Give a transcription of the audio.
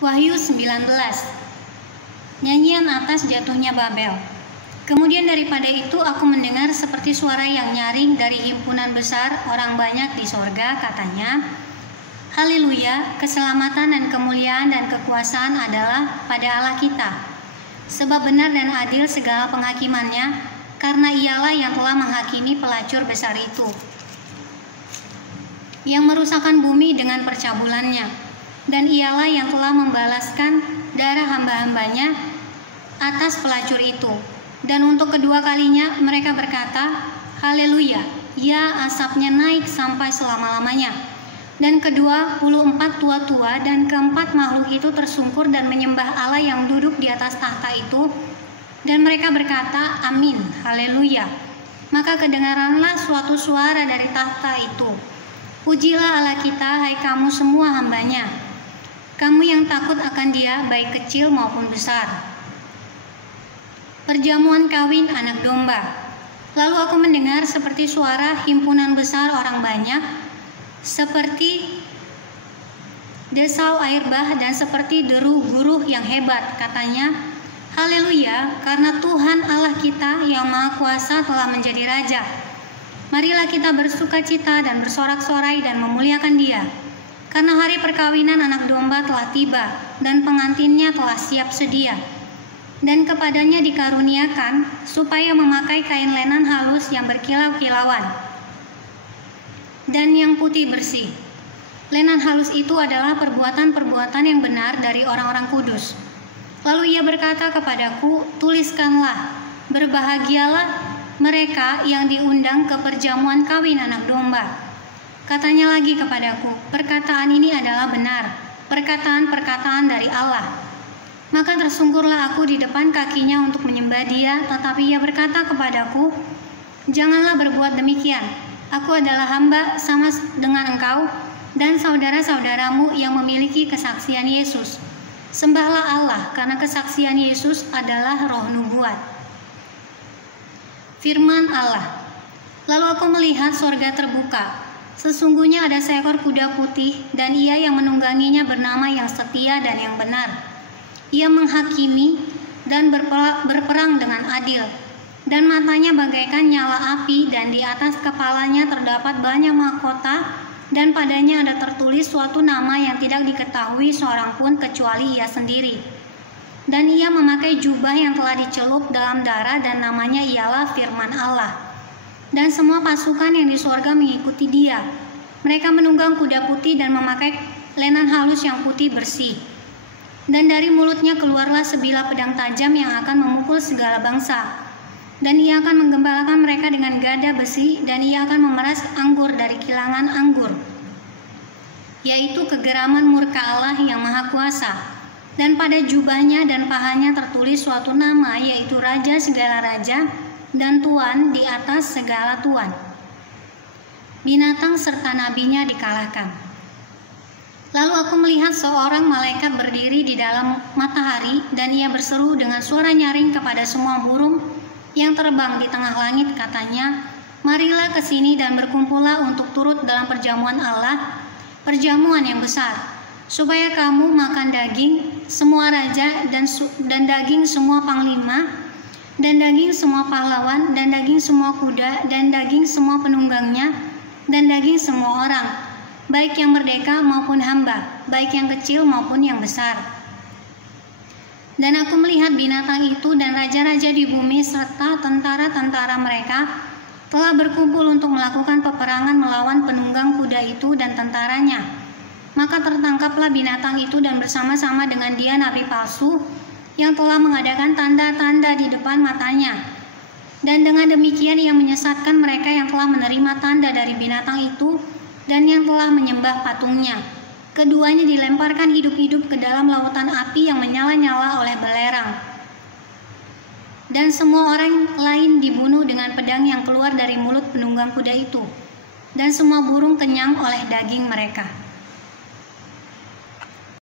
Wahyu 19. Nyanyian atas jatuhnya Babel. Kemudian daripada itu aku mendengar seperti suara yang nyaring dari himpunan besar orang banyak di sorga, katanya, Haleluya, keselamatan dan kemuliaan dan kekuasaan adalah pada Allah kita. Sebab benar dan adil segala penghakimannya, karena ialah yang telah menghakimi pelacur besar itu, yang merusakkan bumi dengan percabulannya. Dan ialah yang telah membalaskan darah hamba-hambanya atas pelacur itu. Dan untuk kedua kalinya mereka berkata, Haleluya, ya asapnya naik sampai selama-lamanya. Dan ke-24 tua-tua dan keempat makhluk itu tersungkur dan menyembah Allah yang duduk di atas tahta itu. Dan mereka berkata, Amin, Haleluya. Maka kedengaranlah suatu suara dari tahta itu. Pujilah Allah kita, hai kamu semua hambanya, kamu yang takut akan Dia, baik kecil maupun besar. Perjamuan kawin anak domba. Lalu aku mendengar seperti suara himpunan besar orang banyak, seperti desau air bah dan seperti deru guruh yang hebat. Katanya, Haleluya, karena Tuhan Allah kita yang Maha Kuasa telah menjadi Raja. Marilah kita bersukacita dan bersorak-sorai dan memuliakan Dia. Karena hari perkawinan anak domba telah tiba, dan pengantinnya telah siap sedia. Dan kepadanya dikaruniakan, supaya memakai kain lenan halus yang berkilau-kilauan, dan yang putih bersih. Lenan halus itu adalah perbuatan-perbuatan yang benar dari orang-orang kudus. Lalu ia berkata kepadaku, tuliskanlah, berbahagialah mereka yang diundang ke perjamuan kawin anak domba. Katanya lagi kepadaku, perkataan ini adalah benar, perkataan-perkataan dari Allah. Maka tersungkurlah aku di depan kakinya untuk menyembah Dia, tetapi ia berkata kepadaku, janganlah berbuat demikian. Aku adalah hamba sama dengan engkau dan saudara-saudaramu yang memiliki kesaksian Yesus. Sembahlah Allah, karena kesaksian Yesus adalah roh nubuat. Firman Allah. Lalu aku melihat sorga terbuka. Sesungguhnya ada seekor kuda putih, dan ia yang menungganginya bernama yang setia dan yang benar. Ia menghakimi dan berperang dengan adil, dan matanya bagaikan nyala api, dan di atas kepalanya terdapat banyak mahkota, dan padanya ada tertulis suatu nama yang tidak diketahui seorang pun kecuali ia sendiri. Dan ia memakai jubah yang telah dicelup dalam darah, dan namanya ialah Firman Allah. Dan semua pasukan yang di sorga mengikuti Dia. Mereka menunggang kuda putih dan memakai lenan halus yang putih bersih. Dan dari mulutnya keluarlah sebilah pedang tajam yang akan memukul segala bangsa. Dan ia akan menggembalakan mereka dengan gada besi, dan ia akan memeras anggur dari kilangan anggur, yaitu kegeraman murka Allah yang Maha Kuasa. Dan pada jubahnya dan pahanya tertulis suatu nama, yaitu Raja segala raja dan Tuan di atas segala tuan. Binatang serta nabinya dikalahkan. Lalu aku melihat seorang malaikat berdiri di dalam matahari, dan ia berseru dengan suara nyaring kepada semua burung yang terbang di tengah langit, katanya, marilah ke sini dan berkumpullah untuk turut dalam perjamuan Allah, perjamuan yang besar, supaya kamu makan daging semua raja dan daging semua panglima, dan daging semua pahlawan, dan daging semua kuda, dan daging semua penunggangnya, dan daging semua orang, baik yang merdeka maupun hamba, baik yang kecil maupun yang besar. Dan aku melihat binatang itu dan raja-raja di bumi serta tentara-tentara mereka telah berkumpul untuk melakukan peperangan melawan penunggang kuda itu dan tentaranya. Maka tertangkaplah binatang itu dan bersama-sama dengan dia nabi palsu, yang telah mengadakan tanda-tanda di depan matanya. Dan dengan demikian ia menyesatkan mereka yang telah menerima tanda dari binatang itu dan yang telah menyembah patungnya. Keduanya dilemparkan hidup-hidup ke dalam lautan api yang menyala-nyala oleh belerang. Dan semua orang lain dibunuh dengan pedang yang keluar dari mulut penunggang kuda itu. Dan semua burung kenyang oleh daging mereka.